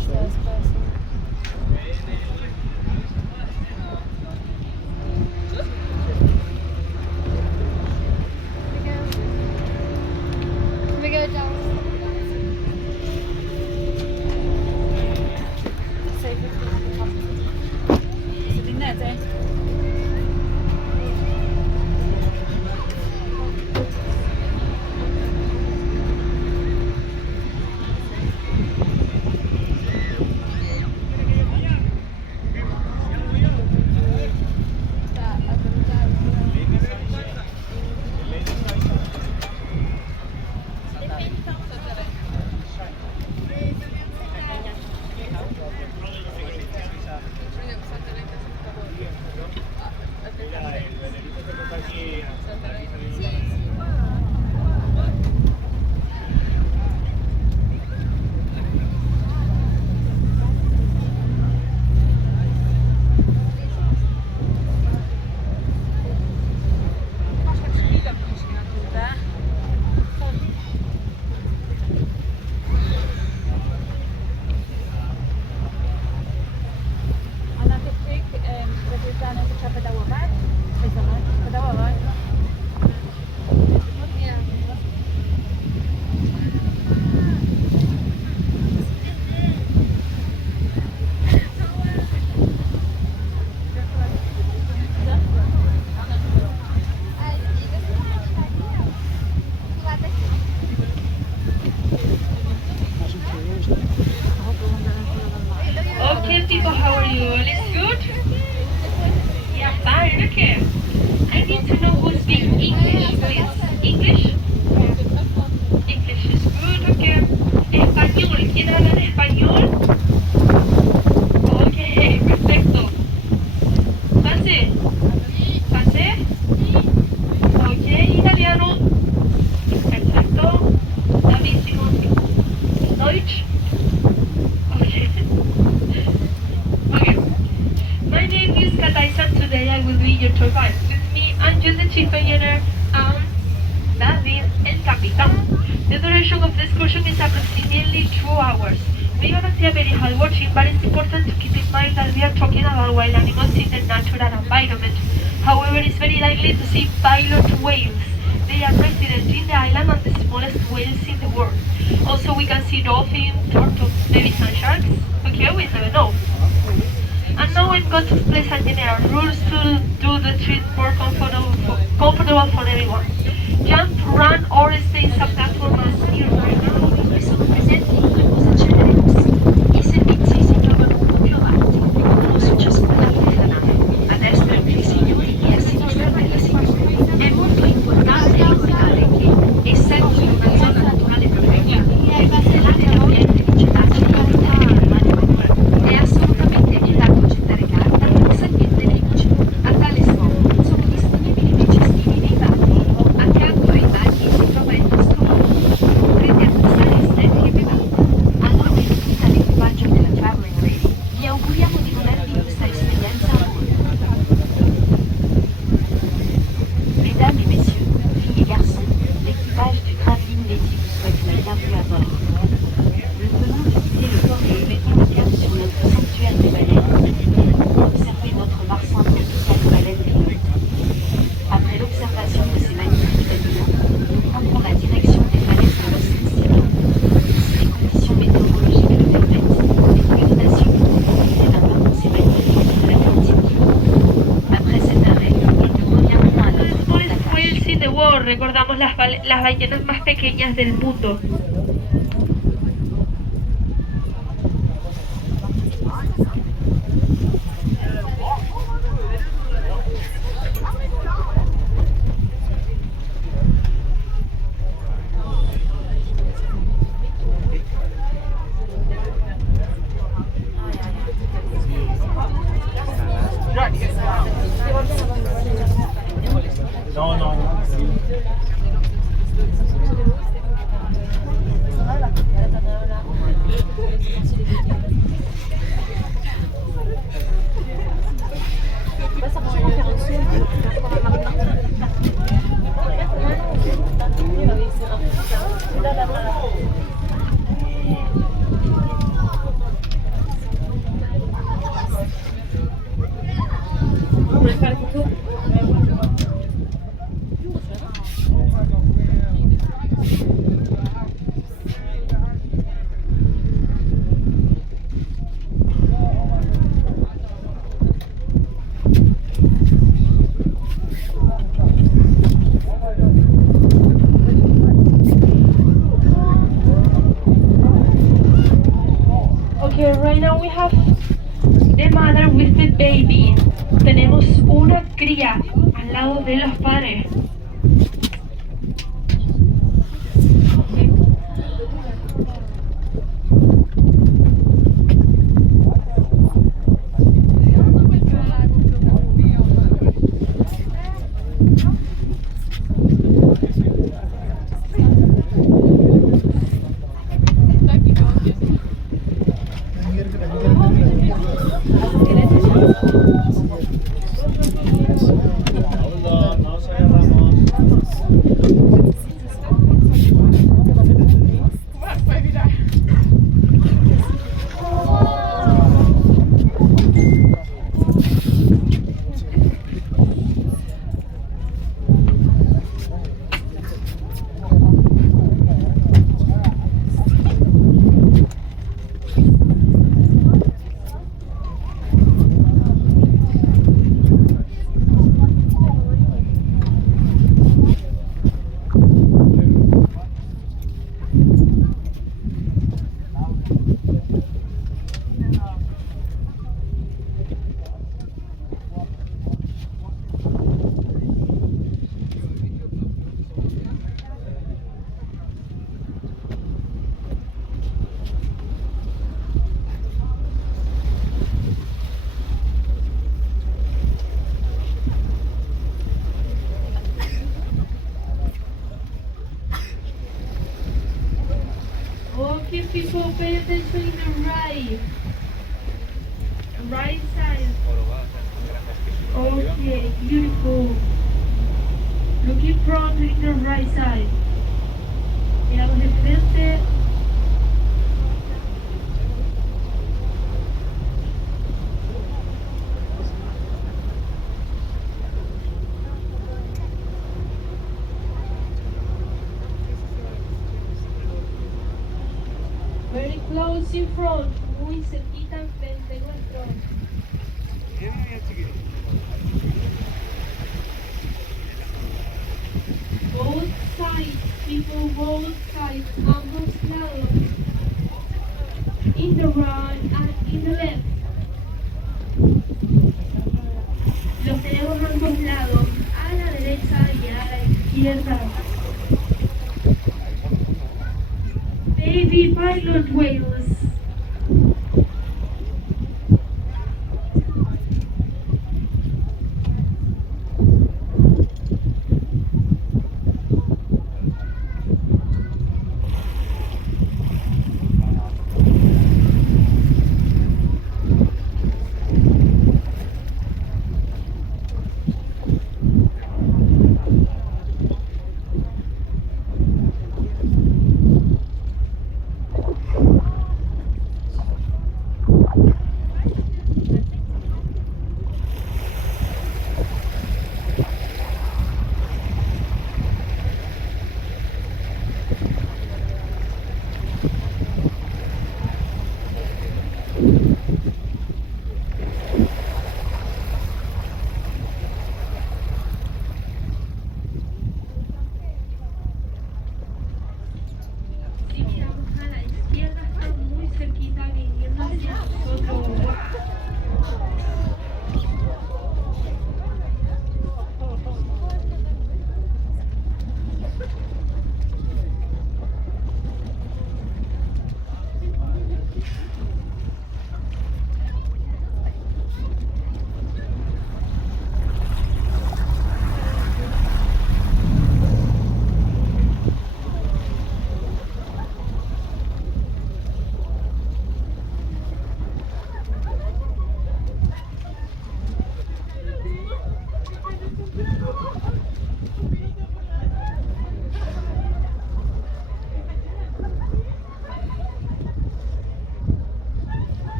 first person. We go down. Sitting there, Jane. A na tych będziesz dane, to trzeba pedałować? Pedałować? Okay, people, how are you? All is good? Yeah, fine, okay. I need to know who speaks English, please. English? English is good, okay. Español, ¿quién habla en español? Okay, perfecto. ¿Francés? ¿Francés? Okay, italiano. Perfecto. Bravissimo. Deutsch? Okay. Okay. My name is Kataisa. Today I will be your tour guide. With me, Angel, the chief engineer, and David, el capitán. The duration of the excursion is approximately 2 hours. We are not very hard watching, but it's important to keep in mind that we are talking about wild animals in the natural environment. However, it's very likely to see pilot whales. They are resident in the island and the smallest whales in the world. Also, we can see dolphins, turtles, maybe some sharks. Okay, we never know. And now I'm going to explain some general rules to do the trip more comfortable for everyone. Jump, run, or stay in some platform as nearby. Sono presenti in due posazioni aerei. I servizi si trovano un po' più avanti, uno su ciascuna linea della nave. A destra per i signori e a sinistra per le signore. È molto importante ricordare che, essendo in una zona naturale protetta, l'area ambiente di cetacei e animali marini, è assolutamente vietato gettare carta, serpente nemici. A tale scopo sono disponibili dei cestini dei bagni. Accanto ai bagni si trova il nostro bagno. Potrete acquistare snack e bevande. A nome di tutta l'equipaggio della Traveling Lady, vi auguriamo di godervi questa esperienza a bordo. Mesdames et messieurs, filles et garçons, l'équipage du Traveling Lady vous souhaite la bienvenue à bord. Nous venons de quitter le port et mettons le cap sur notre sanctuaire des baleines pour observer notre marsouin tropical baleine pilote. Après l'observation de ces magnifiques animaux, nous prendrons la direction des falaises de l'Océan. Si les conditions météorologiques le permettent, l'équitation pour profiter d'un bain dans ces magnifiques de l'Atlantique. Après cet arrêt, nous reviendrons à notre port Smallest d'attache. whales in the world. Recordamos las ballenas más pequeñas del mundo. No, no. Okay, right now we have the mother with the baby. Tenemos una cría al lado de los padres. Okay, people, pay attention in the right side. Okay, beautiful. Looking front in the right side. Miramos de frente. Very close in front, muy cerquita enfrente nuestro. Both sides, people, both sides, ambos lados. In the right and in the left. Los tenemos a ambos lados, a la derecha y a la izquierda. Baby pilot whales. Si miramos a la izquierda, está muy cerquita viniendo hacia nosotros.